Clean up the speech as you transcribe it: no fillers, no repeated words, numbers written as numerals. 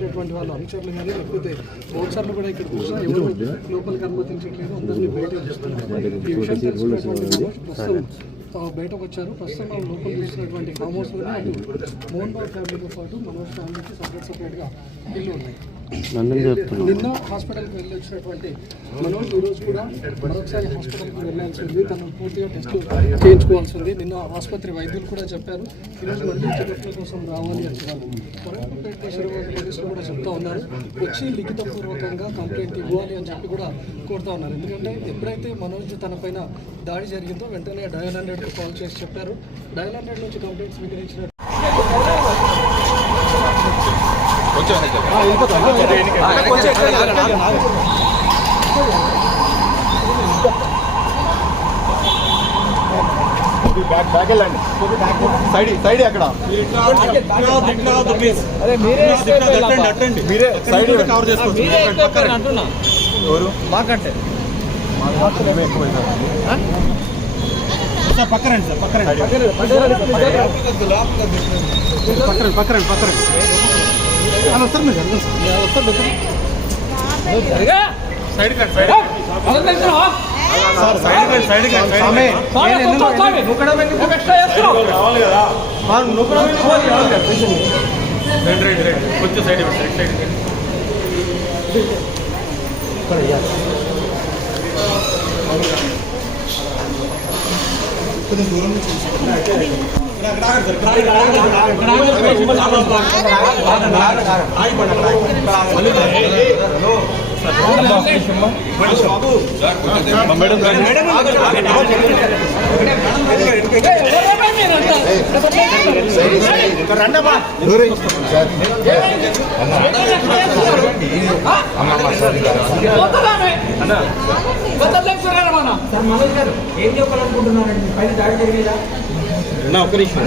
సంబంధించినటువంటి వాళ్ళ అనుచరులు కానీ లేకపోతే బౌన్సర్లు కూడా ఇక్కడ కూర్చొని ఎవరు లోపలికి అనుమతించట్లేదు, అందరినీ బయట చూస్తున్నారు. ఈ విషయం తెలుసుకున్నటువంటి ప్రస్తుతం బయటకు వచ్చారు. ప్రస్తుతం మనం లోపల చూసినటువంటి ఫామ్ హౌస్లోనే అటు మోహన్ బాబు ఫ్యామిలీతో పాటు మనోజ్ ఫ్యామిలీకి సపరేట్గా ఇల్లు ఉన్నాయి. నిన్న హాస్పిటల్కి వెళ్ళి వచ్చినటువంటి మనోజ్ ఈరోజు కూడా మరొకసారి హాస్పిటల్కి వెళ్ళాల్సి ఉంది. తను పూర్తిగా టెస్టులు చేయించుకోవాల్సి ఉంది. నిన్న ఆసుపత్రి వైద్యులు కూడా చెప్పారు ఈరోజు మళ్ళీ చెకప్ల కోసం రావాలి అని చెప్పారు. పోలీసులు కూడా చెప్తా ఉన్నారు, వచ్చి లిఖితపూర్వకంగా కంప్లైంట్ ఇవ్వాలి అని చెప్పి కూడా కోరుతా ఉన్నారు. ఎందుకంటే ఎప్పుడైతే మనోజ్ తన పైన దాడి జరిగిందో వెంటనే డయల్ 100కు కాల్ చేసి చెప్పారు. డయల్ 100 నుంచి కంప్లైంట్ స్వీకరించిన సైడ్ అక్కడ మీరే సైడ్ కవర్ చేసుకోవచ్చు అంటున్నా. మాకంటే పక్కన సార్ పక్కన సైడ్ కొంచెం సైడ్ కొంచెం దూరం ఏం చెప్పాలనుకుంటున్నారండి? పైన దాడి జరిగేదా? ఒక్క నిమిషం